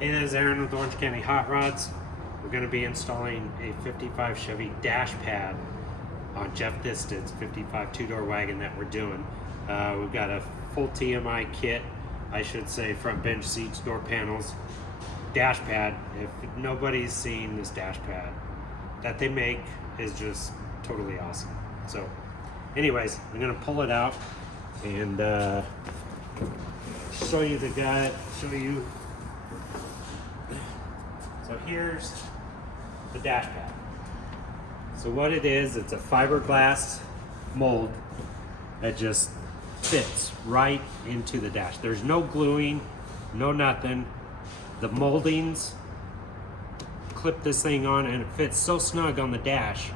Hey, this is Aaron with Orange County Hotrods. We're going to be installing a 55 Chevy dash pad on Jeff Thiston's 55 two-door wagon that we're doing. We've got a full TMI kit, I should say, front bench seats, door panels, dash pad. If nobody's seen this dash pad that they make, is just totally awesome. So anyways, I'm going to pull it out and show you the guy, So here's the dash pad. So what it is, it's a fiberglass mold that just fits right into the dash. There's no gluing, no nothing. The moldings clip this thing on and it fits so snug on the dash,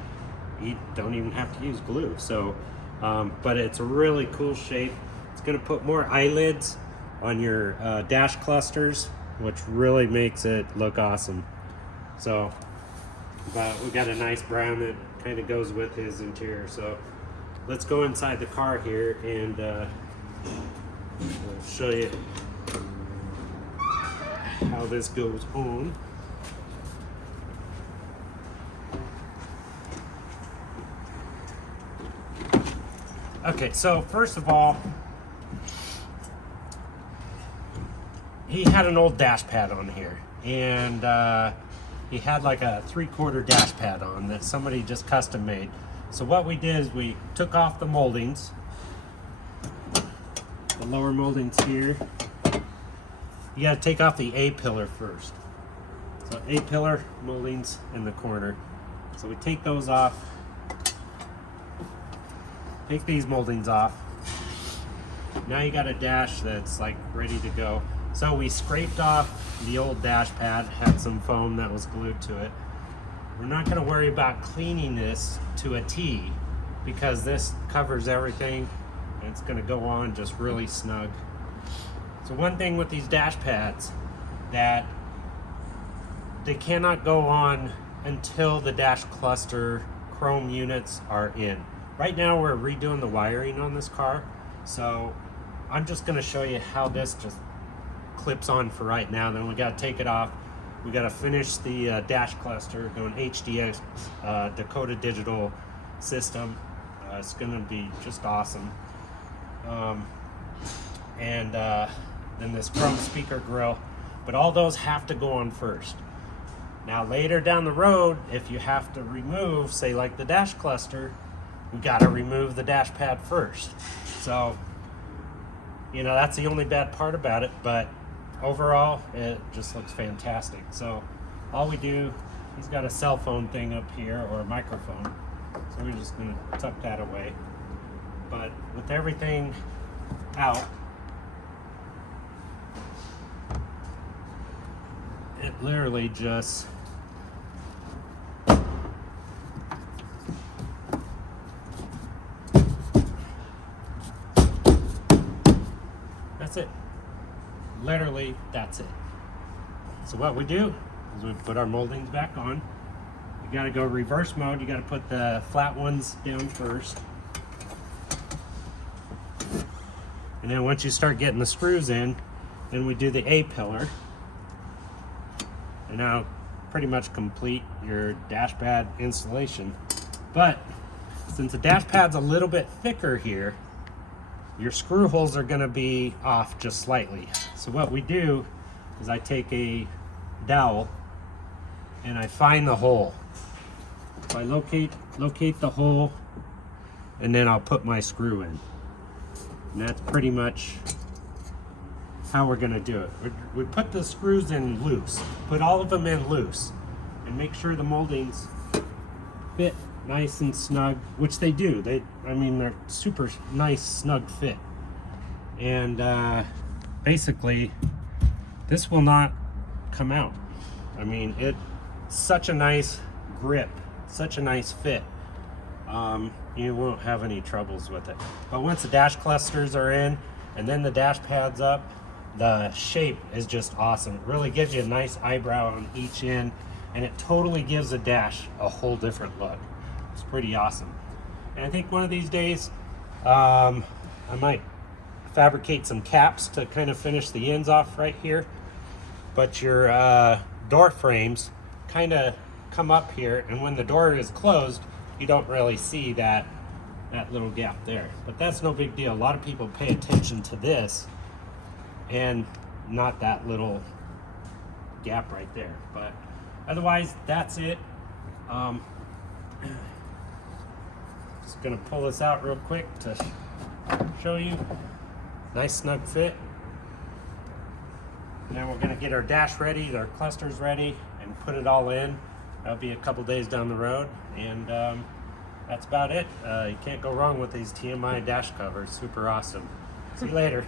you don't even have to use glue. So, but it's a really cool shape. It's gonna put more eyelids on your dash clusters, which really makes it look awesome. So, but we got a nice brown that kind of goes with his interior. So let's go inside the car here and I'll show you how this goes on. Okay, so first of all, he had an old dash pad on here, and he had like a 3/4 dash pad on that somebody just custom made. So what we did is we took off the moldings, the lower moldings here. You got to take off the A-pillar first. So A-pillar moldings in the corner. So we take those off. Take these moldings off. Now you got a dash that's like ready to go. So we scraped off the old dash pad, had some foam that was glued to it. We're not going to worry about cleaning this to a T because this covers everything and it's going to go on just really snug. So one thing with these dash pads, that they cannot go on until the dash cluster chrome units are in. Right now we're redoing the wiring on this car, so I'm just going to show you how this just clips on for right now. Then we got to take it off. We got to finish the dash cluster, going HDX Dakota digital system. It's going to be just awesome. Then this chrome speaker grill, but all those have to go on first. Now later down the road, if you have to remove, say like the dash cluster, we got to remove the dash pad first. So, you know, that's the only bad part about it, but overall, it just looks fantastic. So all we do, he's got a cell phone thing up here, or a microphone. So we're just gonna tuck that away. But with everything out, it literally just that's it. Literally, that's it. So what we do is we put our moldings back on. You gotta go reverse mode. You gotta put the flat ones down first. And then once you start getting the screws in, then we do the A-pillar. And now pretty much complete your dash pad installation. But since the dash pad's a little bit thicker here, your screw holes are going to be off just slightly. So what we do is I take a dowel and I find the hole. So I locate the hole, and then I'll put my screw in. And that's pretty much how we're going to do it. We put the screws in loose, put all of them in loose, and make sure the moldings fit nice and snug, which they do. I mean, they're super nice, snug fit. And basically, this will not come out. I mean, it's such a nice grip, such a nice fit. You won't have any troubles with it. But once the dash clusters are in, and then the dash pad's up, the shape is just awesome. It really gives you a nice eyebrow on each end, and it totally gives the dash a whole different look. It's pretty awesome. And I think one of these days, I might fabricate some caps to kind of finish the ends off right here. but your door frames kind of come up here, and when the door is closed, you don't really see that little gap there. But that's no big deal. A lot of people pay attention to this and not that little gap right there. But otherwise, that's it. Just gonna pull this out real quick to show you. Nice snug fit. Now we're gonna get our dash ready, our clusters ready, and put it all in. That'll be a couple days down the road, and that's about it. You can't go wrong with these TMI dash covers. Super awesome. See you later.